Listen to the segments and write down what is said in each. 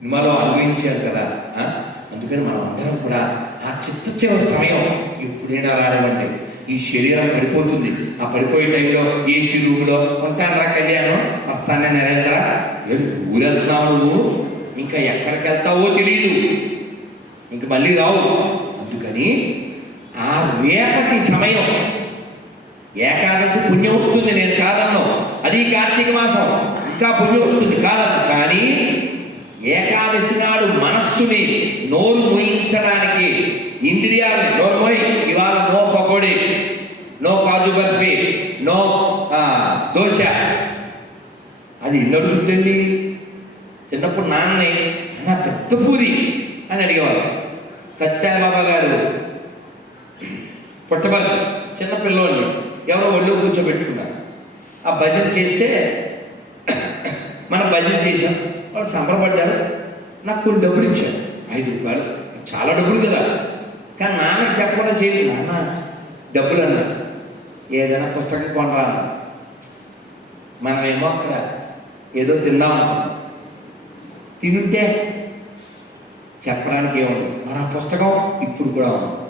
సినిమాలో అనుభవించారు కదా ఆ? అందుకని మనం అందరం కూడా ఆ చిత్త చివరి సమయం ఎప్పుడైనా రానివ్వండి ఈ శరీరం పడిపోతుంది. ఆ పడిపోయే టైంలో ఏసీ రూమ్లో ఉంటాను రా కళ్యాణం వస్తానే నరేంద్ర. ఊరెళ్తున్నావు నువ్వు? ఇంకా ఎక్కడికి వెళ్తావో తెలియదు ఇంక మళ్ళీ రావు. అందుకని ఆ రేపటి సమయం ఏకాదశి పుణ్యం వస్తుంది నేను కాదన్నావు అది కార్తీక మాసం. ఇంకా పుణ్యం వస్తుంది కాదన్ను కానీ ఏకాదశి నాడు మనస్సుని నోరు మోయించడానికి ఇంద్రియాలు నోరు మోయి ఇవాళ no pakodi no kaju barfi no dosa. అది ఎన్ని అడుగుద్దండి? చిన్నప్పుడు నాన్నని అన్న పెద్ద పూరి అని అడిగేవారు. సత్యసాయి గారు పుట్టబల్ చిన్న పిల్లోని ఎవరో ఒళ్ళు కూర్చోబెట్టుకున్నారు. ఆ భజన చేస్తే మనం భజన చేసాం వాళ్ళు సంబరపడ్డారు. నాకు కొన్ని డబ్బులు ఇచ్చారు. ఐదు రూపాయలు. చాలా డబ్బులు కదా. కానీ నాన్నకి చెప్పకుండా చేయలేదు. నాన్న డబ్బులు అన్నా ఏదైనా పుస్తకం కొనరా అన్నా. మనమేమో అక్కడ ఏదో తిందాం తినుంటే చెప్పడానికి ఏముంది మన పుస్తకం ఇప్పుడు కూడా ఉంది.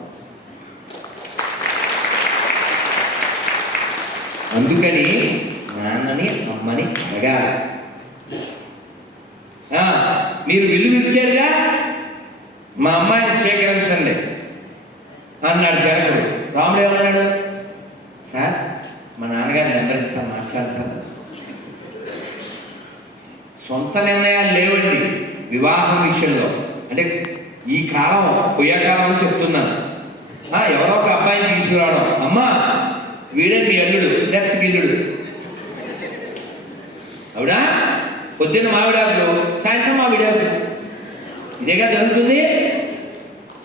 అందుకని నాన్నని అమ్మని అడగాలి. మీరు విల్లు విరిచారుగా? మా అమ్మాయిని స్వీకరించండి. అన్నాడు జనకుడు రాముడు ఏమన్నాడు? సార్ మా నాన్నగారు నెంబర్ ఇస్తాను మాట్లాడు సార్. సొంత నిర్ణయాలు లేవండి వివాహం విషయంలో. అంటే ఈ కాలం పోయే కాలం అని చెప్తున్నాను. ఎవరో ఒక అబ్బాయిని తీసుకురావడం. అమ్మా వీడే మీ అల్లుడు నెక్స్ట్ గిల్లుడు. అవునా? పొద్దున్న మావిడాకులు సాయంత్రం మావిడాకులు ఇదేగా జరుగుతుంది.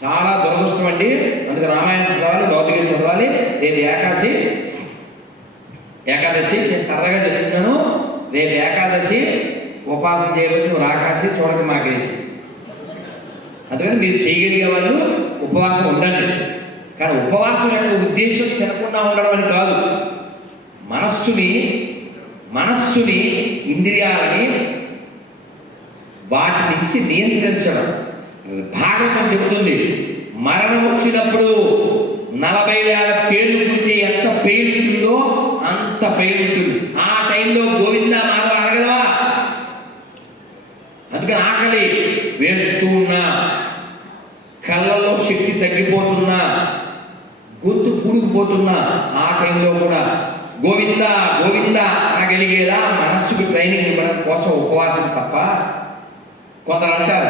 చాలా దురదృష్టం అండి. అందుకు రామాయణం చదవాలి భౌతికం చదవాలి. రేపు ఏకాశి ఏకాదశి నేను సరదాగా చెప్తున్నాను. రేపు ఏకాదశి ఉపవాసం చేయవచ్చు నువ్వు రాకాసి చూడక మాకేసి. అందుకని మీరు చేయగలిగే వాళ్ళు ఉపవాసం ఉండండి. కానీ ఉపవాసం యొక్క ఉద్దేశం తినకుండా ఉండడం అని కాదు. మనస్సుని మనస్సుని ఇంద్రియాలని వాటి నుంచి నియంత్రించడం. భాగవతం చెబుతుంది మరణం వచ్చినప్పుడు నలభై వేల తేలు గురించి ఎంత పెయిన్ ఉంటుందో అంత పెయిన్ ఉంటుంది. ఆ టైంలో గోవింద మాధవ అడగలవా? అందుకని ఆకలి వేస్తూ ఉన్నా కళ్ళల్లో శక్తి తగ్గిపోతున్నా గొంతు పూడుకుపోతున్నా ఆ టైంలో కూడా గోవింద గోవింద అనగలిగేలా మనస్సుకు ట్రైనింగ్ ఇవ్వడం కోసం ఉపవాసం తప్ప కొందరు అంటారు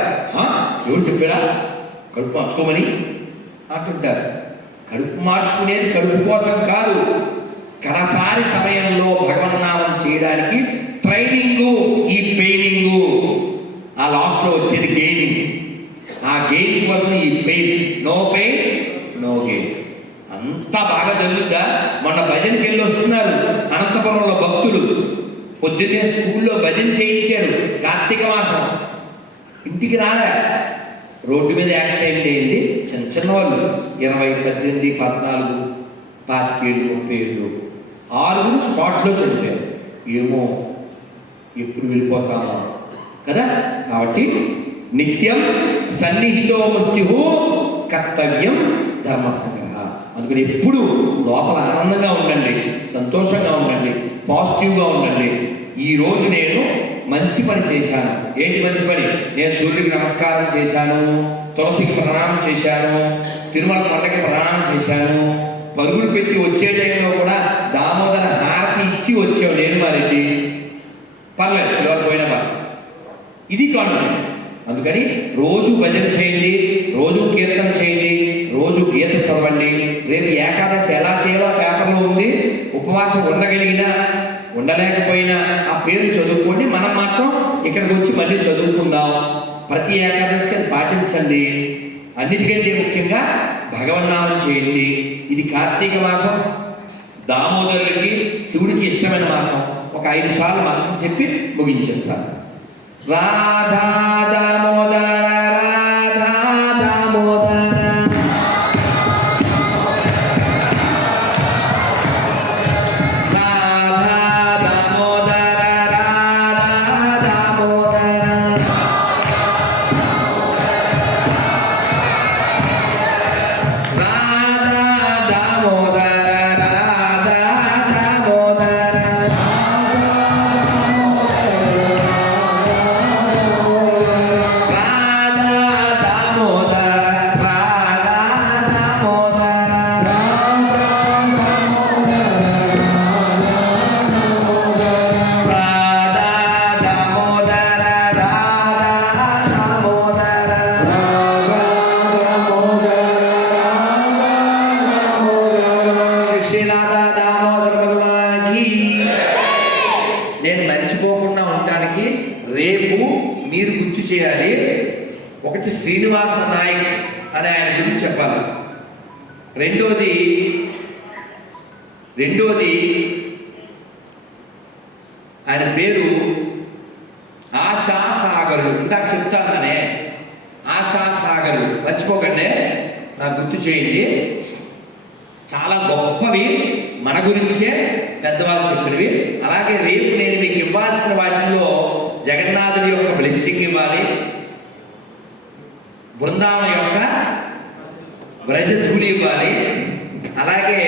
ఎవరు చెప్పాడా? కడుపు మార్చుకోమని? అంటుంటారు. కడుపు మార్చుకునేది కడుపు కోసం కాదు కడసారి సమయంలో భగవన్నామం చేయడానికి ట్రైనింగ్ ఈ పెయినింగ్ ఆ లాస్ట్లో వచ్చేది గెయినింగ్ ఆ గెయిన్ కోసం ఈ pain no pain no gain అంతా బాగా జరుగుద్దా? మొన్న భజనకి వెళ్ళి వస్తున్నారు అనంతపురంలో భక్తులు. పొద్దున్నే స్కూల్లో భజన చేయించారు. కార్తీక మాసం. ఇంటికి రాలే. రోడ్డు మీద యాక్సిడెంట్ అయింది చిన్న చిన్న వాళ్ళు. ఇరవై పద్దెనిమిది పద్నాలుగు పాతికేళ్ళు ముప్పై ఏళ్ళు. ఆరుగురు స్పాట్లో చనిపోయారు. ఏమో ఎప్పుడు వెళ్ళిపోతామో. కదా? కాబట్టి నిత్యం సన్నిహితో మృత్యు కర్తవ్యం ధర్మ సంగ్రహ అందుకని ఎప్పుడు లోపల ఆనందంగా ఉండండి సంతోషంగా ఉండండి పాజిటివ్గా ఉండండి. ఈ రోజు నేను మంచి పని చేశాను. ఏంటి మంచి పని? నేను సూర్యుడికి నమస్కారం చేశాను తులసికి ప్రణామం చేశాను తిరుమల కొండకి ప్రణామం చేశాను. పరుగులు పెట్టి వచ్చే టైంలో కూడా దామోదర హారతి ఇచ్చి వచ్చావు. నేను మారెడ్డి పర్లేదు ఎవరు పోయినా పర్లేదు. ఇది కాన్ఫిడెంట్ అందుకని రోజు భజన చేయండి రోజు కీర్తన చేయండి రోజు గీత చదవండి. రేపు ఏకాదశి ఎలా చేయాలో పేపర్లో ఉంది. ఉపవాసం ఉండగలిగినా ఉండలేకపోయినా ఆ పేరు చదువుకోండి. మనం మాత్రం ఇక్కడికి వచ్చి మళ్ళీ చదువుకుందాం. ప్రతి ఏకాదశికి అది పాటించండి. అన్నిటికంటే ముఖ్యంగా భగవన్నామం చేయండి. ఇది కార్తీక మాసం. దామోదరులకి శివుడికి ఇష్టమైన మాసం. ఒక ఐదు సార్లు మాత్రం చెప్పి ముగించేస్తాను. రాధా దామోదర్ శ్రీనివాస నాయక్ అని ఆయన గురించి చెప్పాలి. రెండోది రెండోది ఆయన పేరు ఆశాసాగరుడు. ఇందాక చెప్తాననే ఆశాసాగరుడు. మర్చిపోకండి నాకు గుర్తు చేయండి. చాలా గొప్పవి మన గురించే పెద్దవాళ్ళు చెప్పినవి. అలాగే రేపు నేను మీకు ఇవ్వాల్సిన వాటిల్లో జగన్నాథుడి యొక్క బ్లెస్సింగ్ ఇవ్వాలి. బృందావనం యొక్క వ్రజధూళి ఇవ్వాలి. అలాగే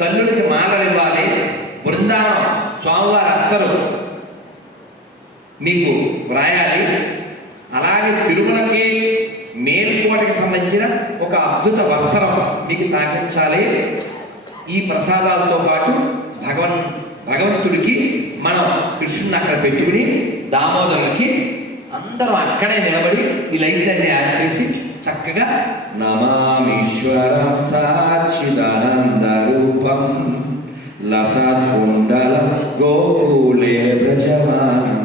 తల్లుడికి మాలలు ఇవ్వాలి. బృందావనం స్వామివారి అత్తలు మీకు వ్రాయాలి. అలాగే తిరుమలకి మేల్కోటకి సంబంధించిన ఒక అద్భుత వస్త్రం మీకు తాకించాలి. ఈ ప్రసాదాలతో పాటు భగవన్ భగవంతుడికి మనం కృష్ణుని అక్కడ పెట్టుకుని దామోదరం అందరూ అక్కడే నిలబడి ఈ లైట్లన్నీ ఆపేసి చక్కగా నమామీశ్వరం సాక్షిదానంద రూపం లసత్కుండల గోకులే బ్రజమానం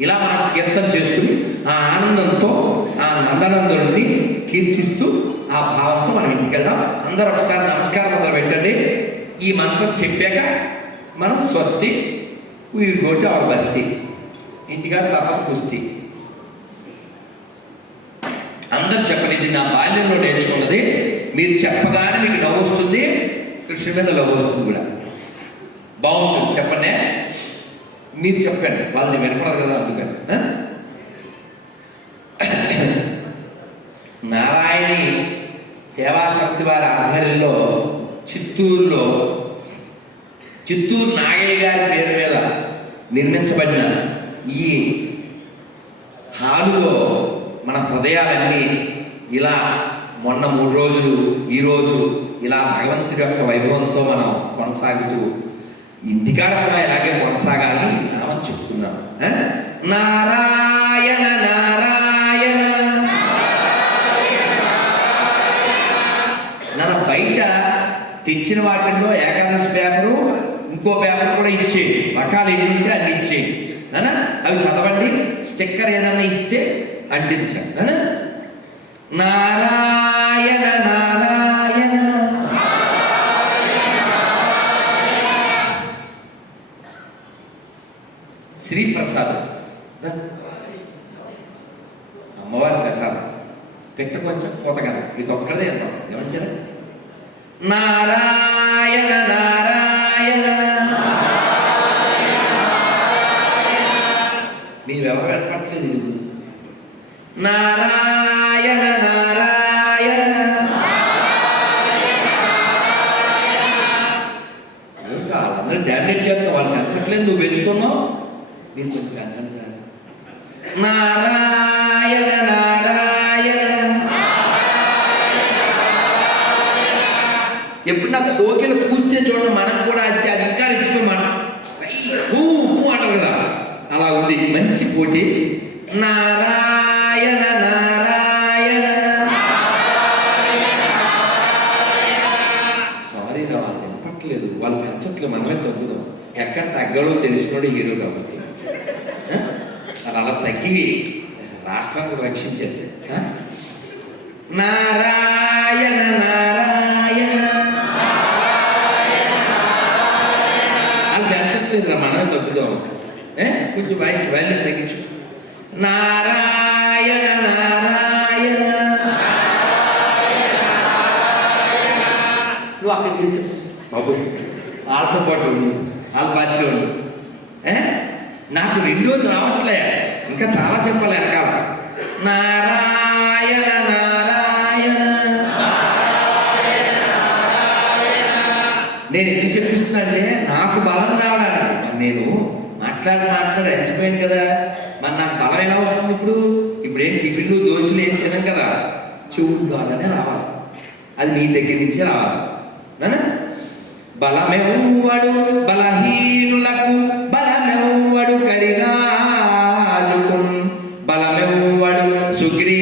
ఇలా మనం కీర్తన చేసుకుని ఆ ఆనందంతో ఆ నందనందుడిని కీర్తిస్తూ ఆ భావంతో మనం ఇంటికి వెళ్దాం అందరూ ఒకసారి నమస్కారం మొదలు పెట్టండి. ఈ మంత్రం చెప్పాక మనం స్వస్తి వీరు గోటి అవర్ బస్తి. ఇంటికాడ తప్పక కుస్తీ అందరు చెప్పండి ఇది నా బాల్యంలో నేర్చుకున్నది. మీరు చెప్పగానే మీకు నవ్వు వస్తుంది కృష్ణ మీద లవ్ వస్తుంది కూడా. బాగుంటుంది చెప్పనే మీరు చెప్పండి వాళ్ళని వినపడదు కదా అందుకని నారాయణి సేవా సమితి వారి ఆధ్వర్యంలో చిత్తూరులో చిత్తూరు నాగయ్య గారి పేరు మీద నిర్మించబడిన ఈ హాలులో మన హృదయాలన్నీ ఇలా మొన్న మూడు రోజులు ఈరోజు ఇలా భగవంతుడి యొక్క వైభవంతో మనం కొనసాగుతూ ఇంటికాడ కూడా ఇలాగే కొనసాగాలని నామని చెప్తున్నాను. నారాయణ నారాయణ. నన్న బయట తెచ్చిన వాటిల్లో ఏకాదశి పేపరు ఇంకో పేపర్ కూడా ఇచ్చేది రకాలు ఏంటంటే అది ఇచ్చేది ఇచ్చేయి అవి చదవండి స్టిక్కర్ ఏదైనా ఇస్తే అంటించండి. నాన్న నారాయణ నారాయణ. శ్రీ ప్రసాద్ అమ్మవారి ప్రసాదం. పెట్ట కొంచెం పోతగా ఇది ఒక్కడే ఎంత గమనించారా నారాయణ నారాయణ. ఎవరు వెనకట్లేదు ఇది. నారాయణ నారాయణ. వాళ్ళందరూ డామినేట్ చేస్తాం వాళ్ళు పెంచట్లేదు నువ్వు పెంచుతున్నావు మీరు కొంచెం పెంచండి సార్. నారాయణ నారాయణ. ఎప్పుడు నాకు కోకిల కూస్తే చూడండి మనకు కూడా అది అది ఇంకా ఇచ్చిపోయి ఊ ఊ అంటారు కదా అలా ఉంది మంచి పోటీ. నారాయణ నారాయణ. సారీ రా వాళ్ళు వినపట్టలేదు వాళ్ళు పెంచట్లేదు మనమే తగ్గుదాం. ఎక్కడ తగ్గడో తెలిసినోడు హీరో కాబట్టి. అది అలా తగ్గి రాష్ట్రాన్ని రక్షించేది నారాయణ నారాయణ. వాళ్ళు పెంచట్లేదు మనమే తగ్గుదాం. కొంచెం వయసు వాల్యూ తగ్గించు. నారాయణ నారాయణ. నువ్వు అక్కడ తెలుసు బాబు. వాళ్ళతో పాటు వాళ్ళ పార్టీలో? నాకు రెండోది రావట్లే. ఇంకా చాలా చెప్పాలి వెనకాల. నారాయణ నారాయణ. నేను ఎందుకు చెప్పిస్తున్నానంటే నాకు బలం రావడానికి. నేను మాట్లాడి మాట్లాడి రెచ్చిపోయాను కదా. మరి నాకు బలం ఎలా వస్తుంది ఇప్పుడు? ఇప్పుడు ఏం టిఫిన్లు దోశలు ఏం తినం కదా. చెవుల ద్వారానే రావాలి. అది మీ దగ్గర నుంచి రావాలి. నాన్న బలమెవ్వడు బలహీనులకు బలమెవ్వడు కడిరాజుకు బలమెవ్వడు సుగ్రీ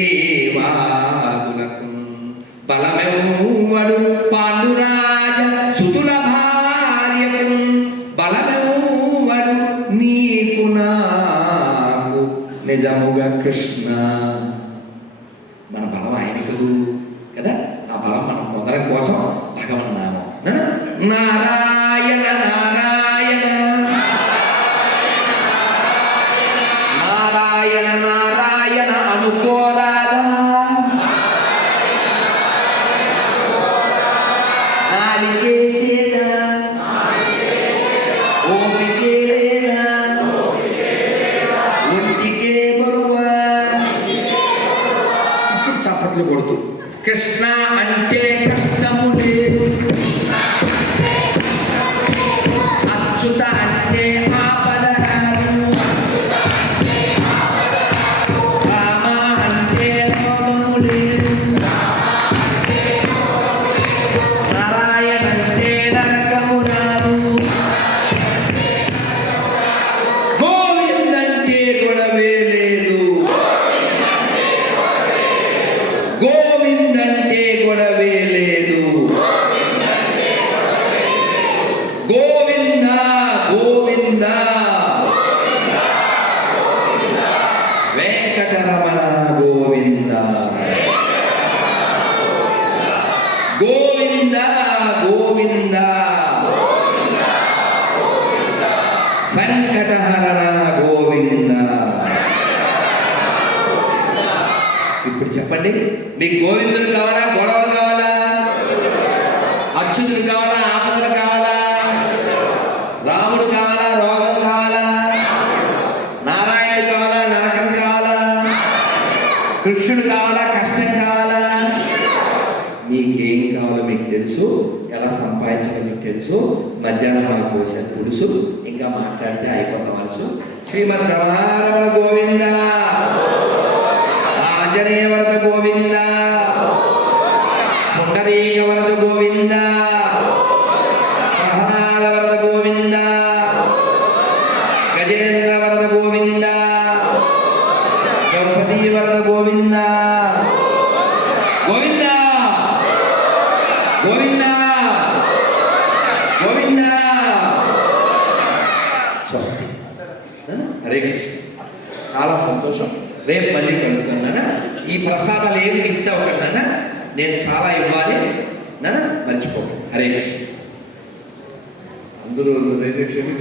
సంకటహరణ గోవింద. ఇప్పుడు చెప్పండి మీకు గోవిందుడు కావాలా గొడవలు కావాలా? అచ్యుతుడు కావాలా ఆపదలు కావాలా? రాముడు కావాలా రోగం కావాలా? నారాయణుడు కావాలా నరకం కావాలా? కృష్ణుడు కావాలా కష్టం కావాలా? మీకేం కావాలో మీకు తెలుసు ఎలా సంపాదించాలో మీకు తెలుసు మధ్యాహ్నం మాకు పోసారు పులుసు ఇంకా మాట్లాడితే అయిపోతాం శ్రీమద్ రమారమణ గోవింద. ఆంజనేయ వరద గోవింద. పుండరీక వరద గోవింద. ప్రహ్లాద వరద గోవింద. గజేంద్ర వరద గోవింద. ద్రౌపదీ వరద గోవింద గోవింద గోవింద గోవింద స్వస్తి నాన్న, హరే కృష్ణ చాలా సంతోషం. రేపు మళ్ళీ కలుగుతాను ఈ ప్రసాదాలు ఏమి మిస్ నాన్న. నేను చాలా ఇవ్వాలి. నాన్న మర్చిపోకండి హరే కృష్ణ. అందరూ